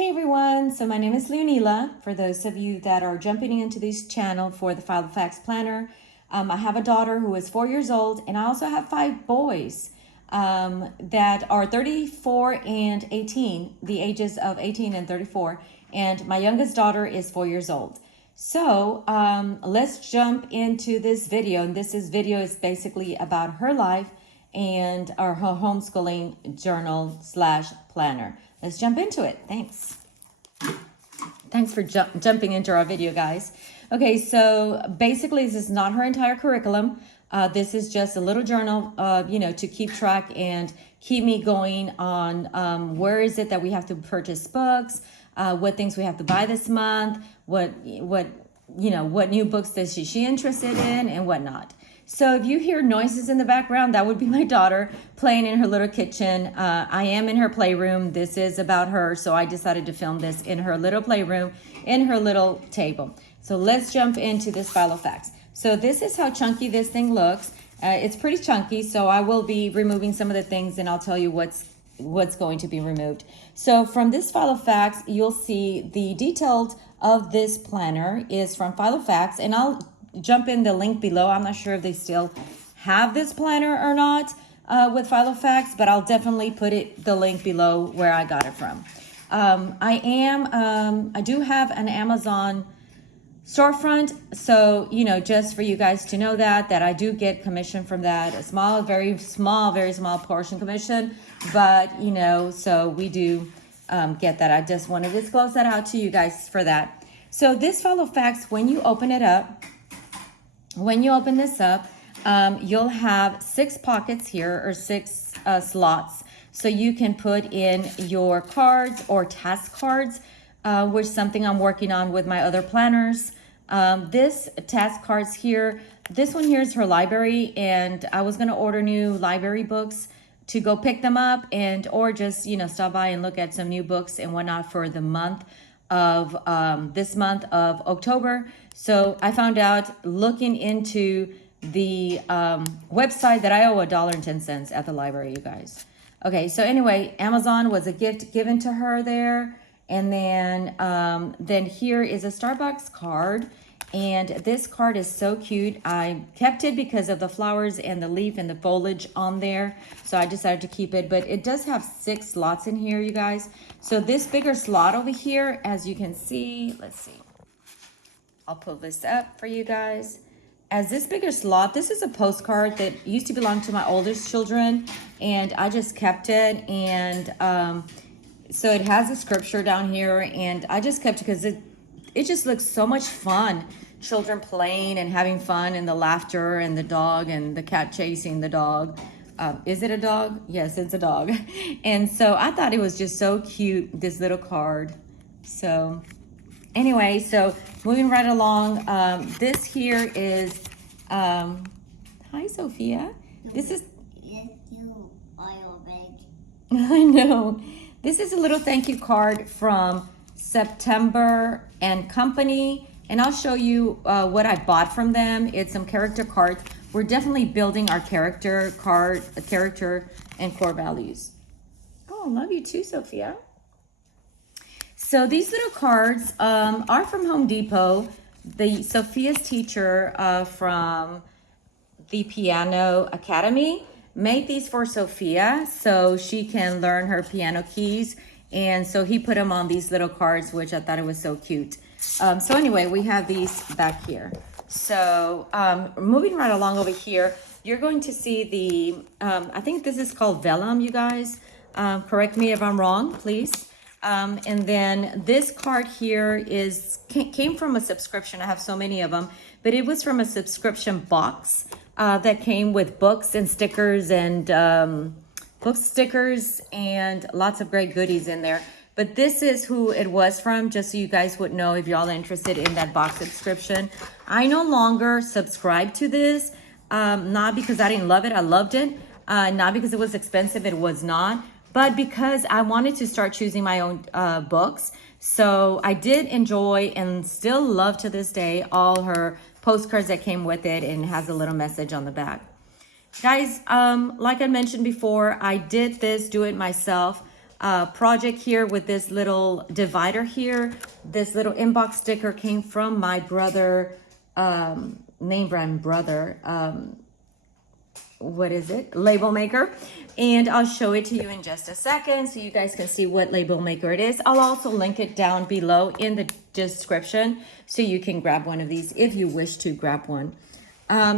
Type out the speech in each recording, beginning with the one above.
Hey everyone, so my name is Leonila. For those of you that are jumping into this channel for the Filofax Planner, I have a daughter who is 4 years old, and I also have 5 boys that are 34 and 18, the ages of 18 and 34, and my youngest daughter is 4 years old. So let's jump into this video, and video is basically about her life and her homeschooling journal / planner. Let's jump into it. Thanks. Thanks for jumping into our video, guys. Okay, so basically this is not her entire curriculum. This is just a little journal, to keep track and keep me going on where is it that we have to purchase books, what things we have to buy this month, what new books is she interested in and whatnot. So if you hear noises in the background, that would be my daughter playing in her little kitchen. I am in her playroom. This is about her, so I decided to film this in her little playroom, in her little table. So let's jump into this Filofax. So this is how chunky this thing looks. It's pretty chunky, so I will be removing some of the things, and I'll tell you what's going to be removed. So from this Filofax, you'll see the detailed of this planner is from Filofax, and I'll jump in the link below. I'm not sure if they still have this planner or not with Filofax, but I'll definitely put the link below where I got it from. I do have an Amazon storefront, so just for you guys to know that I do get commission from that, a very small portion commission, but so we do get that. I just want to disclose that out to you guys for that. So this Filofax, when you open this up, you'll have 6 pockets here, or 6 slots, so you can put in your cards or task cards, which is something I'm working on with my other planners. This task cards here, this one here is her library, and I was going to order new library books to go pick them up, and or just stop by and look at some new books and whatnot for the month of this month of October. So I found out, looking into the website, that I owe $1.10 at the library, you guys. Okay, so anyway, Amazon was a gift given to her there. And then here is a Starbucks card, and this card is so cute. I kept it because of the flowers and the leaf and the foliage on there, so I decided to keep it. But it does have 6 slots in here, you guys. So this bigger slot over here, as you can see, let's see, I'll pull this up for you guys. As this bigger slot, this is a postcard that used to belong to my oldest children, and I just kept it. And so it has a scripture down here, and I just kept it because it just looks so much fun. Children playing and having fun, and the laughter, and the dog and the cat chasing the dog. Is it a dog? Yes, it's a dog. And so I thought it was just so cute, this little card. So anyway, so moving right along, this here is, hi Sophia. This is, I know. This is a little thank you card from September and Company, and I'll show you what I bought from them. It's some character cards. We're definitely building our character and core values. Oh, I love you too, Sophia. So these little cards are from Home Depot. Sophia's teacher from the Piano Academy made these for Sophia so she can learn her piano keys, and so he put them on these little cards, which I thought it was so cute. So anyway, we have these back here. So moving right along over here, you're going to see the I think this is called vellum, you guys. Correct me if I'm wrong, please. And then this card here came from a subscription. I have so many of them, but it was from a subscription box that came with books and stickers and lots of great goodies in there. But this is who it was from, just so you guys would know if y'all are interested in that box subscription. I no longer subscribe to this, not because I didn't love it. I loved it. Not because it was expensive. It was not. But because I wanted to start choosing my own books. So I did enjoy and still love to this day all her postcards that came with it, and has a little message on the back. Guys, like I mentioned before, I did do it myself. project here with this little divider here. This little inbox sticker came from my brother, name brand brother, what is it? Label maker. And I'll show it to you in just a second so you guys can see what label maker it is. I'll also link it down below in the description so you can grab one of these if you wish to grab one.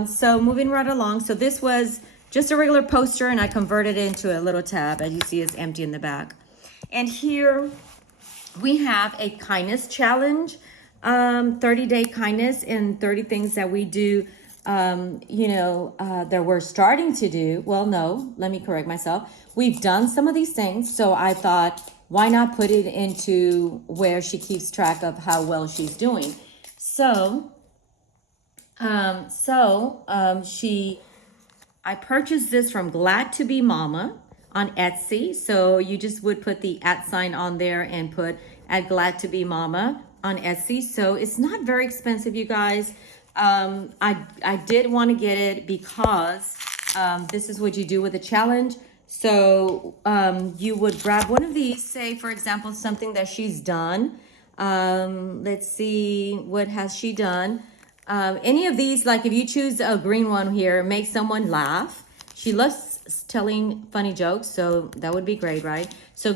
So moving right along. So this was just a regular poster and I converted it into a little tab. As you see, it's empty in the back. And here we have a kindness challenge, 30-day kindness and 30 things that we do that we're starting to do. Well, no, let me correct myself. We've done some of these things. So I thought, why not put it into where she keeps track of how well she's doing? I purchased this from Glad to Be Mama on Etsy. So you just would put the @ on there and put at Glad to Be Mama on Etsy. So it's not very expensive, you guys. I did want to get it because this is what you do with a challenge. So you would grab one of these, say for example something that she's done. Let's see, what has she done? Any of these, like if you choose a green one here, make someone laugh. She loves telling funny jokes, so that would be great, right? So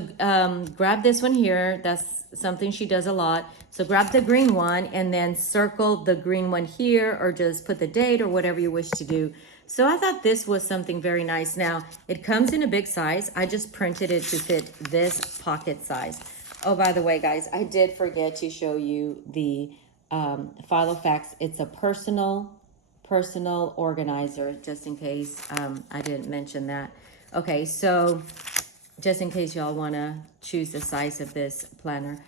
grab this one here. That's something she does a lot. So grab the green one and then circle the green one here, or just put the date or whatever you wish to do. So I thought this was something very nice. Now it comes in a big size. I just printed it to fit this pocket size. Oh, by the way, guys, I did forget to show you the Filofax. It's a personal organizer, just in case I didn't mention that. Okay, so just in case y'all want to choose the size of this planner.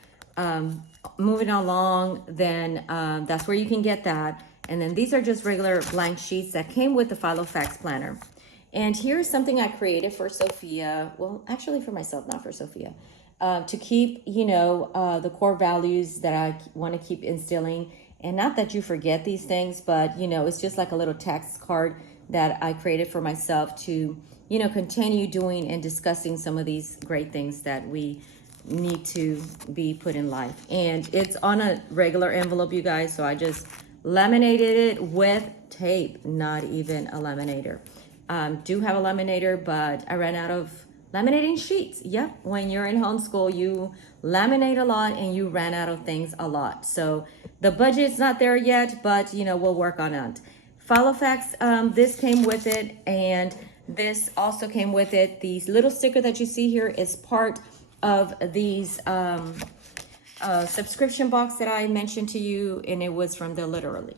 Moving along, then that's where you can get that. And then these are just regular blank sheets that came with the Filofax Planner. And here's something I created for Sophia. Well, actually for myself, not for Sophia. To keep, the core values that I want to keep instilling. And not that you forget these things, but, it's just like a little text card that I created for myself to, continue doing and discussing some of these great things that we need to be put in life. And it's on a regular envelope, you guys. So I just laminated it with tape, not even a laminator. Do have a laminator, but I ran out of laminating sheets. Yep, when you're in homeschool, you laminate a lot and you ran out of things a lot. So the budget's not there yet, but we'll work on it. Filofax, this came with it, and this also came with it. The little sticker that you see here is part of these subscription box that I mentioned to you, and it was from the Literally.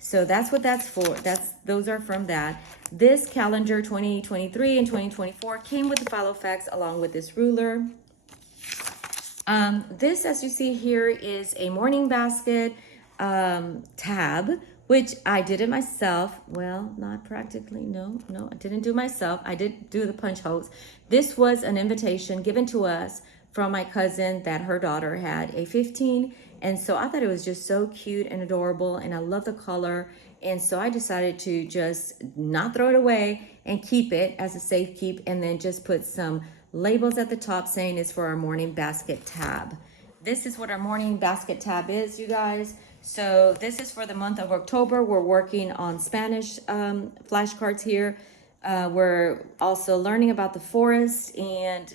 So that's what that's for. Those are from that. This calendar 2023 and 2024 came with the Filofax along with this ruler. This, as you see here, is a Morningbasket tab, which I did it myself. Well, not practically. No, I didn't do myself. I did do the punch holes. This was an invitation given to us from my cousin that her daughter had a 15. And so I thought it was just so cute and adorable, and I love the color. And so I decided to just not throw it away and keep it as a safe keep, and then just put some labels at the top saying it's for our Morningbasket tab. This is what our Morningbasket tab is, you guys. So this is for the month of October. We're working on Spanish flashcards here. We're also learning about the forest, and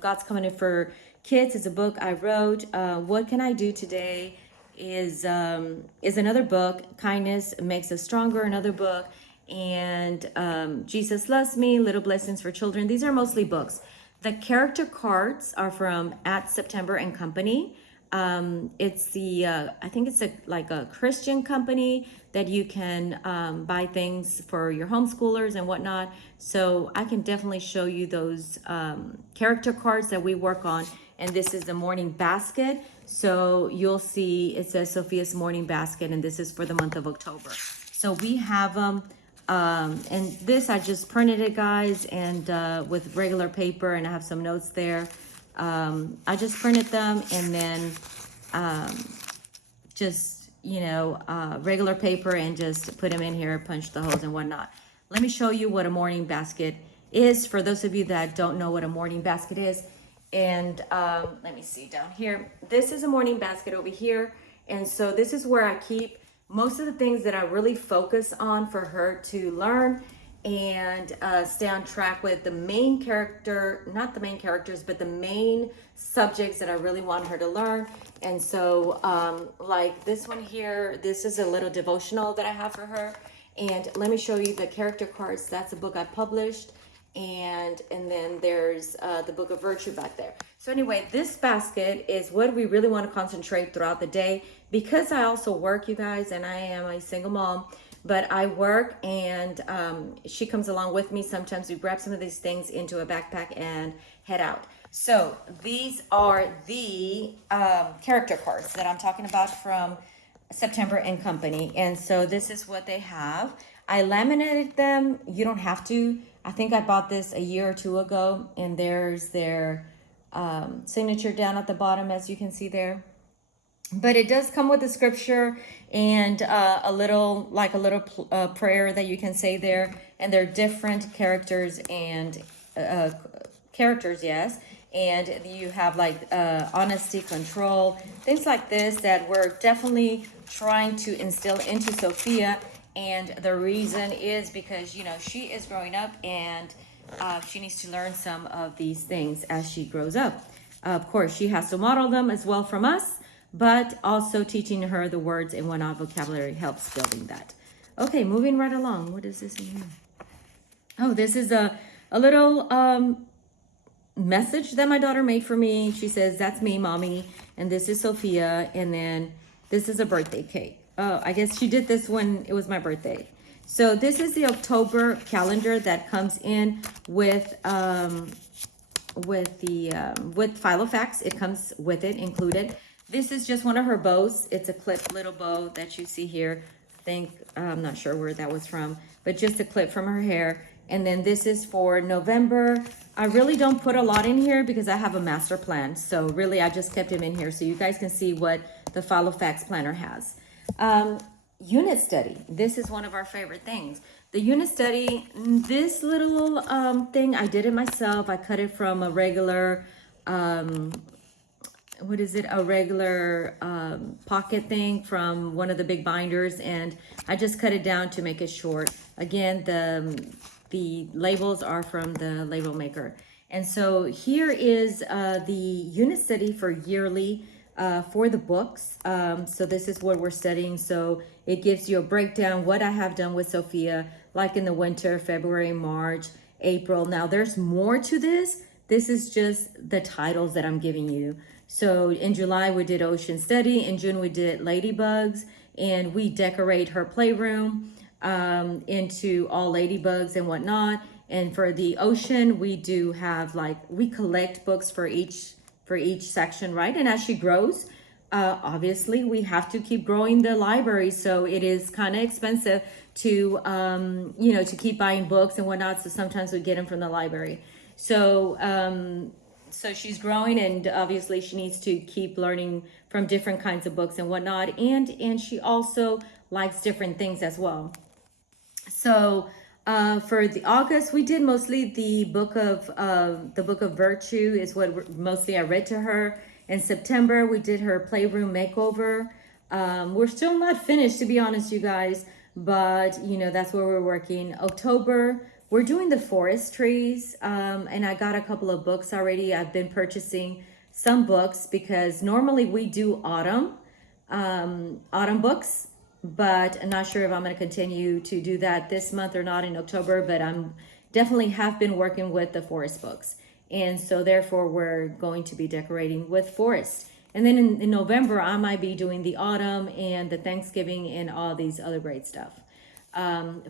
God's Coming In for Kids is a book I wrote. What Can I Do Today is another book. Kindness Makes Us Stronger, another book. And Jesus Loves Me, Little Blessings for Children. These are mostly books. The character cards are from At September and Company. It's the I think it's like a Christian company that you can buy things for your homeschoolers and whatnot. So I can definitely show you those character cards that we work on. And this is the Morningbasket. So you'll see it says Sophia's Morningbasket, and this is for the month of October. So we have them. And this, I just printed it, guys, and with regular paper, and I have some notes there. I just printed them, and then just, regular paper, and just put them in here, punch the holes and whatnot. Let me show you what a Morningbasket is. For those of you that don't know what a Morningbasket is, And let me see down here. This is a morning basket over here. And so this is where I keep most of the things that I really focus on for her to learn and stay on track with the main character, not the main characters, but the main subjects that I really want her to learn. And so like this one here, this is a little devotional that I have for her. And let me show you the character cards. That's a book I published. And then there's the book of virtue back there. So anyway, this basket is what we really want to concentrate throughout the day, because I also work, you guys, and I am a single mom, but I work, and she comes along with me. Sometimes we grab some of these things into a backpack and head out. So these are the character cards that I'm talking about from September and Company. And so this is what they have. I laminated them. You don't have to. I think I bought this a year or two ago, and there's their signature down at the bottom, as you can see there. But it does come with a scripture and a little prayer that you can say there. And they're different characters and yes. And you have like honesty, control, things like this that we're definitely trying to instill into Sophia. And the reason is because, you know, she is growing up, and she needs to learn some of these things as she grows up. Of course, she has to model them as well from us, but also teaching her the words and whatnot, vocabulary helps building that. Okay, moving right along. What is this in here? Oh, this is a little message that my daughter made for me. She says, "That's me, mommy." And this is Sophia. And then this is a birthday cake. Oh, I guess she did this when it was my birthday. So this is the October calendar that comes in with Filofax. It comes with it included. This is just one of her bows. It's a clip little bow that you see here. I think, I'm not sure where that was from, but just a clip from her hair. And then this is for November. I really don't put a lot in here because I have a master plan. So really, I just kept them in here so you guys can see what the Filofax Planner has. Unit study. This is one of our favorite things. The unit study, this little thing, I did it myself. I cut it from a regular, what is it? A regular pocket thing from one of the big binders, and I just cut it down to make it short. Again, the labels are from the label maker. And so here is the unit study for yearly for the books. So this is what we're studying. So it gives you a breakdown, what I have done with Sophia, like in the winter, February, March, April. Now there's more to this. This is just the titles that I'm giving you. So in July, we did Ocean Study. In June, we did Ladybugs, and we decorate her playroom into all ladybugs and whatnot. And for the ocean, we do have we collect books for each section, right? And as she grows, obviously we have to keep growing the library, so it is kind of expensive to to keep buying books and whatnot. So sometimes we get them from the library. So so she's growing, and obviously she needs to keep learning from different kinds of books and whatnot. And she also likes different things as well. So for the August, we did mostly the book of virtue is what mostly I read to her. In September, we did her playroom makeover. We're still not finished, to be honest, you guys, but that's where we're working. October, we're doing the forest trees, and I got a couple of books already. I've been purchasing some books because normally we do autumn books, but I'm not sure if I'm going to continue to do that this month or not in October, but I'm definitely have been working with the forest books. And so therefore we're going to be decorating with forest. And then in November, I might be doing the autumn and the Thanksgiving and all these other great stuff.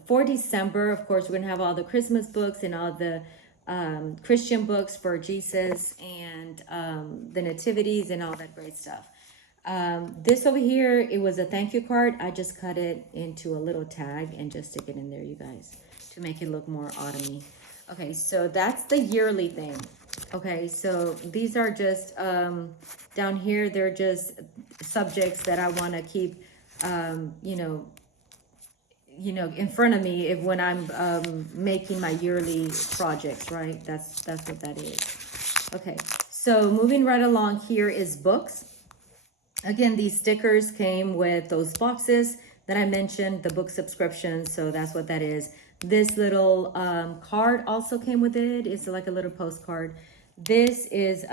For December, of course, we're going to have all the Christmas books and all the Christian books for Jesus and the nativities and all that great stuff. This over here, it was a thank you card. I just cut it into a little tag and just stick it in there, you guys, to make it look more autumny. Okay, so that's the yearly thing. Okay, so these are just down here, they're just subjects that I want to keep in front of me when I'm making my yearly projects, right? That's what that is. Okay, So moving right along, here is books. Again, these stickers came with those boxes that I mentioned, the book subscription, so that's what that is. This little card also came with it. It's like a little postcard. This is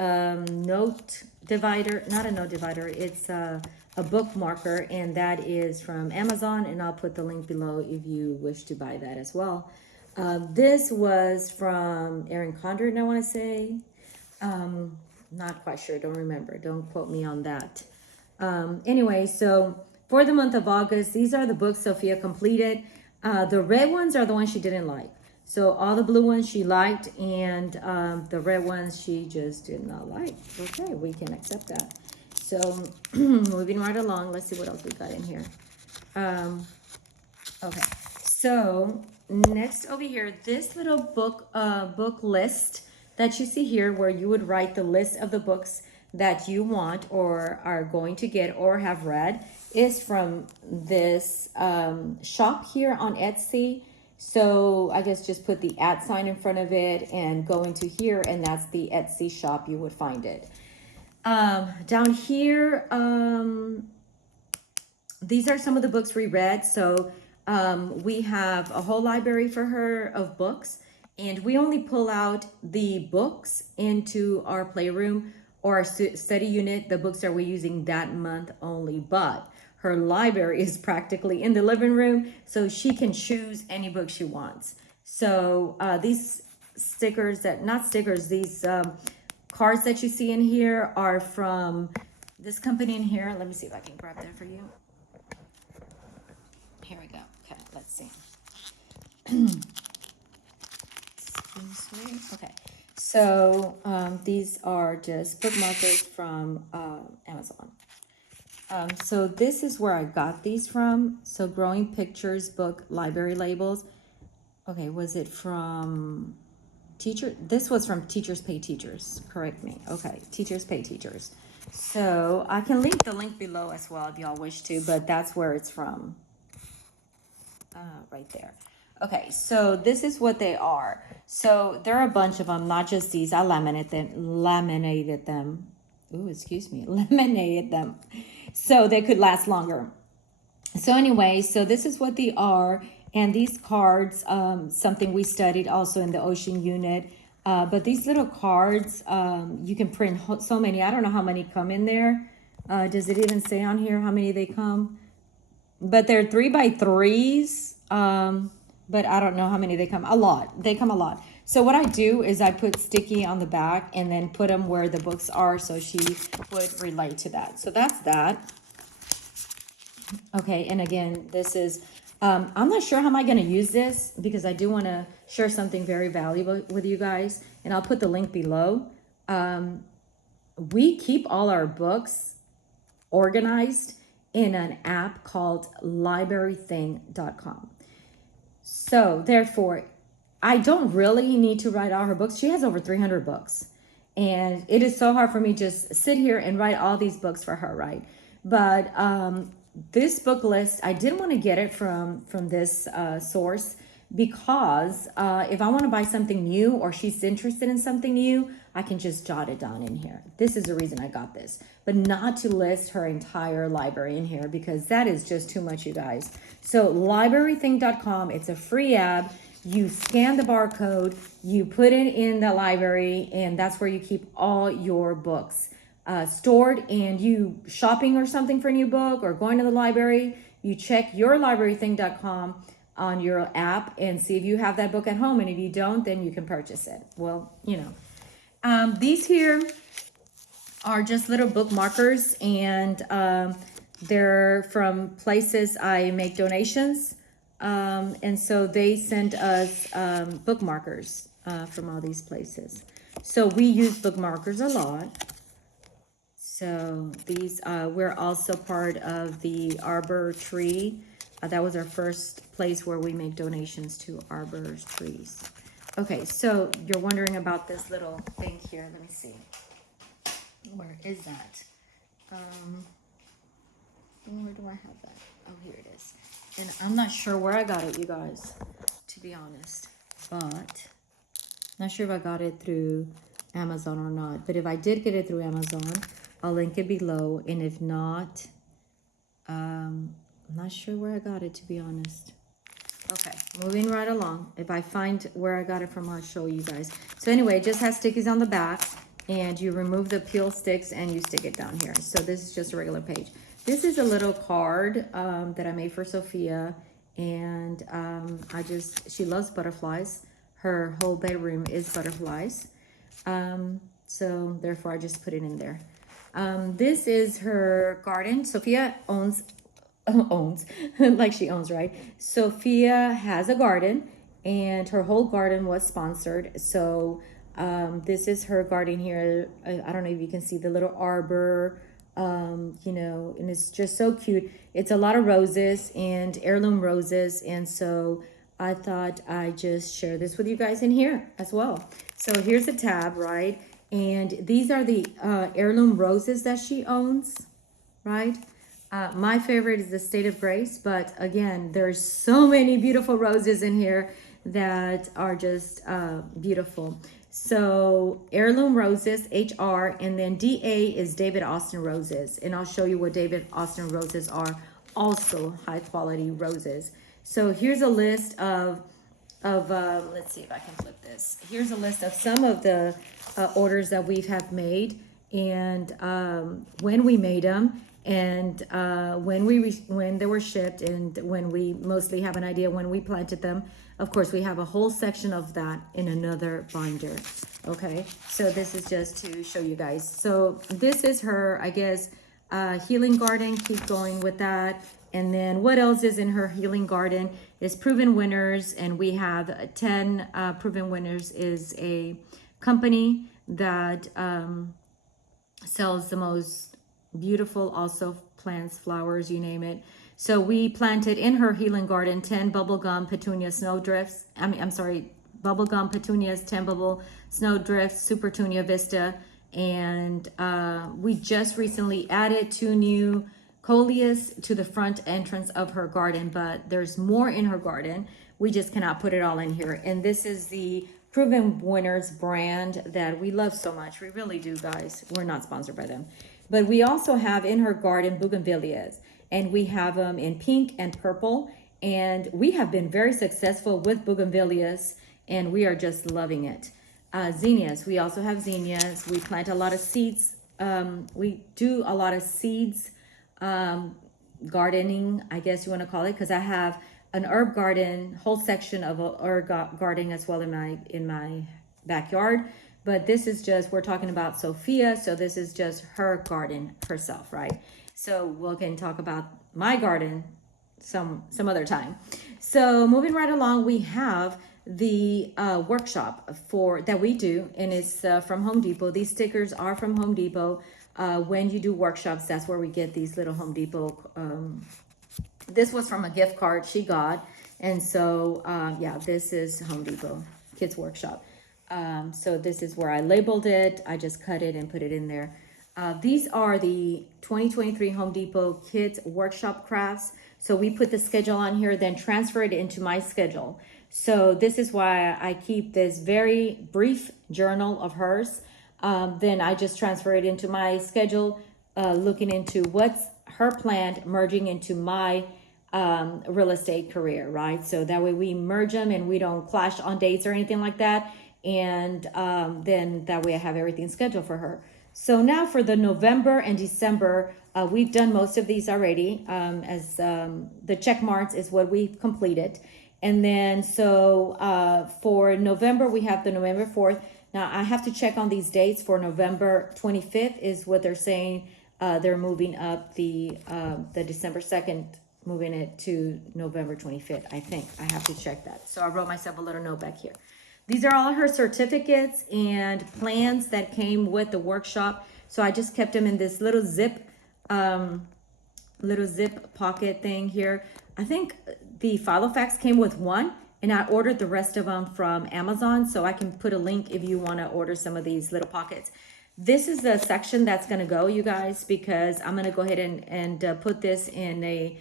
note divider, not a note divider, it's a bookmarker, and that is from Amazon, and I'll put the link below if you wish to buy that as well. This was from Erin Condren, I want to say. Not quite sure, don't remember, don't quote me on that. Anyway, so for the month of August, these are the books Sophia completed. The red ones are the ones she didn't like. So all the blue ones she liked, and the red ones she just did not like. Okay, we can accept that. So moving right along, let's see what else we got in here. Okay, so next over here, this little book list that you see here, where you would write the list of the books that you want or are going to get or have read, is from this shop here on Etsy. So I guess just put the @ sign in front of it and go into here, and that's the Etsy shop, you would find it. Down here, these are some of the books we read. So we have a whole library for her of books, and we only pull out the books into our playroom or our study unit. The books are we using that month only, but her library is practically in the living room, so she can choose any book she wants. So these stickers not stickers, these cards that you see in here are from this company in here. Let me see if I can grab that for you. Here we go. Okay, let's see. Okay, so these are just bookmarkers from Amazon. So this is where I got these from. So Growing Pictures book library labels. Okay, was it from teacher? This was from Teachers Pay Teachers. Correct me. Okay, Teachers Pay Teachers. So I can link the link below as well if y'all wish to, but that's where it's from. Right there. Okay, so this is what they are. So there are a bunch of them, not just these. I laminated them. Ooh, excuse me, laminated them so they could last longer. So anyway, so this is what they are. And these cards, something we studied also in the ocean unit. But these little cards, you can print so many. I don't know how many come in there. Does it even say on here how many they come? But they're 3x3s. But I don't know how many they come. A lot. They come a lot. So what I do is I put sticky on the back and then put them where the books are, so she would relate to that. So that's that. Okay, and again, this is, I'm not sure how am I going to use this, because I do want to share something very valuable with you guys, and I'll put the link below. We keep all our books organized in an app called librarything.com. So therefore, I don't really need to write all her books. She has over 300 books. And it is so hard for me just sit here and write all these books for her, right? But this book list, I didn't want to get it from this source, because if I want to buy something new or she's interested in something new, I can just jot it down in here. This is the reason I got this, but not to list her entire library in here, because that is just too much, you guys. So librarything.com, it's a free app. You scan the barcode, you put it in the library, and that's where you keep all your books stored. And you shopping or something for a new book or going to the library, you check your librarything.com on your app and see if you have that book at home. And if you don't, then you can purchase it. Well, you know, these here are just little bookmarkers, and they're from places I make donations. And so they send us bookmarkers from all these places. So we use bookmarkers a lot. So these, we're also part of the Arbor Tree. That was our first place where we make donations to Arbor trees. Okay, so you're wondering about this little thing here. Let me see. Where is that? Where do I have that? Oh, here it is. And I'm not sure where I got it, you guys, to be honest. But not sure if I got it through Amazon or not. But if I did get it through Amazon, I'll link it below. And if not, I'm not sure where I got it, to be honest. Okay, moving right along. If I find where I got it from, I'll show you guys. So anyway, it just has stickies on the back, and you remove the peel sticks and you stick it down here. So this is just a regular page. This is a little card that I made for Sophia, and she loves butterflies. Her whole bedroom is butterflies. So therefore I just put it in there. This is her garden. Sophia owns like she owns, right? Sophia has a garden, and her whole garden was sponsored. So this is her garden here. I don't know if you can see the little arbor, you know, and it's just so cute. It's a lot of roses and heirloom roses, and so I thought I'd just share this with you guys in here as well. So here's a tab, right? And these are the heirloom roses that she owns, right? My favorite is the State of Grace, but again, there's so many beautiful roses in here that are just beautiful. So heirloom roses, HR, and then DA is David Austin roses. And I'll show you what David Austin roses are, also high quality roses. So here's a list of let's see if I can flip this. Here's a list of some of the orders that we have made, and when we made them, and when they were shipped, and when we mostly have an idea when we planted them. Of course, we have a whole section of that in another binder. Okay, so this is just to show you guys. So this is her, I guess, healing garden. Keep going with that. And then what else is in her healing garden is proven winners, and we have 10 proven winners is a company that sells the most beautiful also plants, flowers, you name it. So we planted in her healing garden 10 bubblegum petunia snowdrifts. Bubblegum petunias, 10 bubble snowdrifts, super petunia vista. And we just recently added 2 new coleus to the front entrance of her garden, but there's more in her garden. We just cannot put it all in here. And this is the Proven Winners brand that we love so much. We really do, guys. We're not sponsored by them. But we also have in her garden bougainvilleas, and we have them in pink and purple. And we have been very successful with bougainvilleas, and we are just loving it. Zinnias, we also have zinnias. We plant a lot of seeds. We do a lot of seeds gardening, I guess you want to call it, because I have an herb garden, whole section of a herb gardening as well in my backyard. But this is just, we're talking about Sophia, so this is just her garden herself, right? So we can talk about my garden some other time. So moving right along, we have the workshop that we do, and it's from Home Depot. These stickers are from Home Depot. When you do workshops, that's where we get these little Home Depot. This was from a gift card she got, and so yeah, this is Home Depot Kids Workshop. So this is where I labeled it. I just cut it and put it in there. These are the 2023 Home Depot Kids Workshop crafts. So we put the schedule on here, then transfer it into my schedule. So this is why I keep this very brief journal of hers. Then I just transfer it into my schedule, looking into what's her plan merging into my real estate career, right? So that way we merge them and we don't clash on dates or anything like that. And then that way I have everything scheduled for her. So now for the November and December, we've done most of these already, as the check marks is what we've completed. And then so for November, we have the November 4th. Now I have to check on these dates. For November 25th is what they're saying. They're moving up the December 2nd, moving it to November 25th, I think. I have to check that. So I wrote myself a little note back here. These are all her certificates and plans that came with the workshop. So I just kept them in this little zip pocket thing here. I think the Filofax came with one, and I ordered the rest of them from Amazon. So I can put a link if you want to order some of these little pockets. This is the section that's going to go, you guys, because I'm going to go ahead and put this in a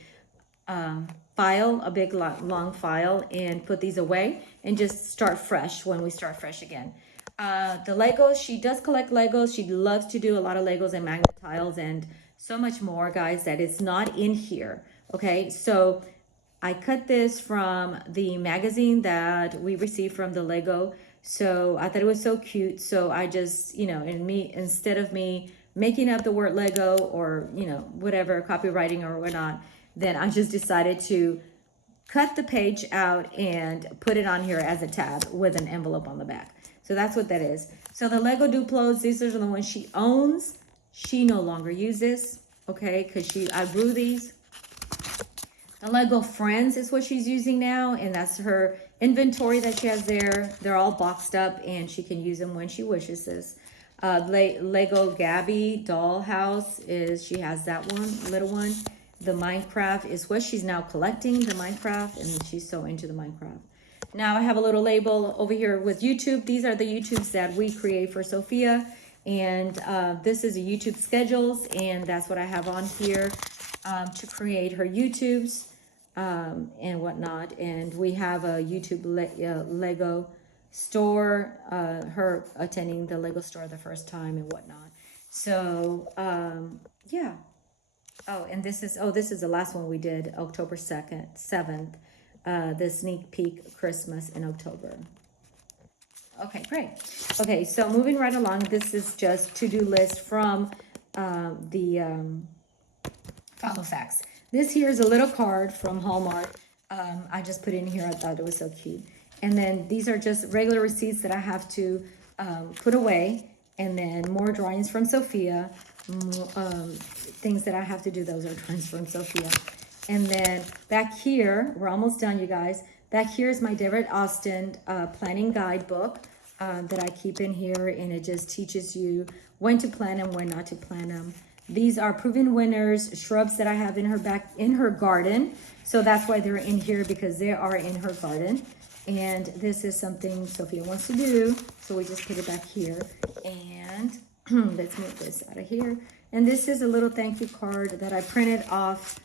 file, a big long file, and put these away and just start fresh when we start fresh again. The Legos, she does collect Legos. She loves to do a lot of Legos and magnet tiles and so much more, guys, that is not in here. Okay, so I cut this from the magazine that we received from the Lego. So I thought it was so cute. So I just, instead of me making up the word Lego or, whatever, copywriting or whatnot, then I just decided to cut the page out and put it on here as a tab with an envelope on the back. So that's what that is. So the Lego Duplos, these are the ones she owns. She no longer uses, okay, because I grew these. The Lego Friends is what she's using now, and that's her inventory that she has there. They're all boxed up, and she can use them when she wishes this. Lego Gabby Dollhouse she has that one, little one. The Minecraft is what she's now collecting, the Minecraft, and she's so into the Minecraft. Now I have a little label over here with YouTube. These are the YouTubes that we create for Sophia, and this is a YouTube schedules, and that's what I have on here to create her YouTubes and whatnot. And we have a YouTube Lego store, her attending the Lego store the first time and whatnot. So yeah. Oh, and this is the last one we did, October 7th, the sneak peek Christmas in October. Okay, great. Okay, so moving right along, this is just to-do list from the Filofax. This here is a little card from Hallmark. I just put it in here. I thought it was so cute. And then these are just regular receipts that I have to put away. And then more drawings from Sophia. Things that I have to do. Those are drawings from Sophia. And then back here, we're almost done, you guys. Back here is my David Austin planning guidebook that I keep in here. And it just teaches you when to plan and when not to plan them. These are proven winners, shrubs that I have in her garden. So that's why they're in here, because they are in her garden. And this is something Sophia wants to do. So we just put it back here. And let's move this out of here. And this is a little thank you card that I printed off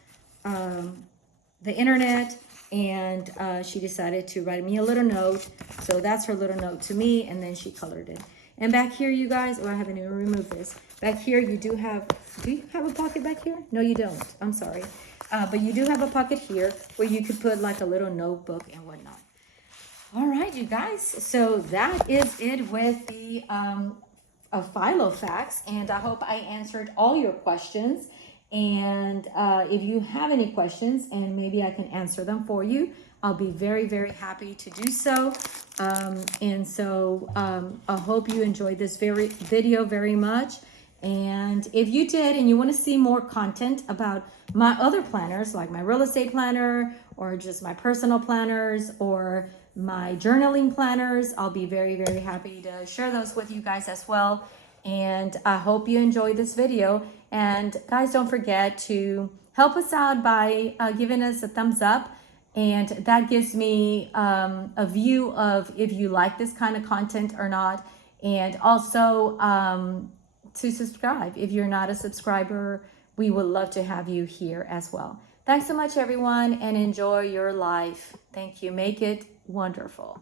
the internet. And she decided to write me a little note. So that's her little note to me. And then she colored it. And back here, you guys, I haven't even removed this. Back here, do you have a pocket back here? No, you don't. I'm sorry. But you do have a pocket here where you could put like a little notebook and whatnot. All right, you guys. So that is it with the Filofax. And I hope I answered all your questions. And if you have any questions, and maybe I can answer them for you, I'll be very, very happy to do so. And so I hope you enjoyed this video very much. And if you did and you want to see more content about my other planners, like my real estate planner or just my personal planners or my journaling planners, I'll be very, very happy to share those with you guys as well. And I hope you enjoyed this video. And guys, don't forget to help us out by giving us a thumbs up. And that gives me a view of if you like this kind of content or not. And also to subscribe. If you're not a subscriber, we would love to have you here as well. Thanks so much, everyone, and enjoy your life. Thank you. Make it wonderful.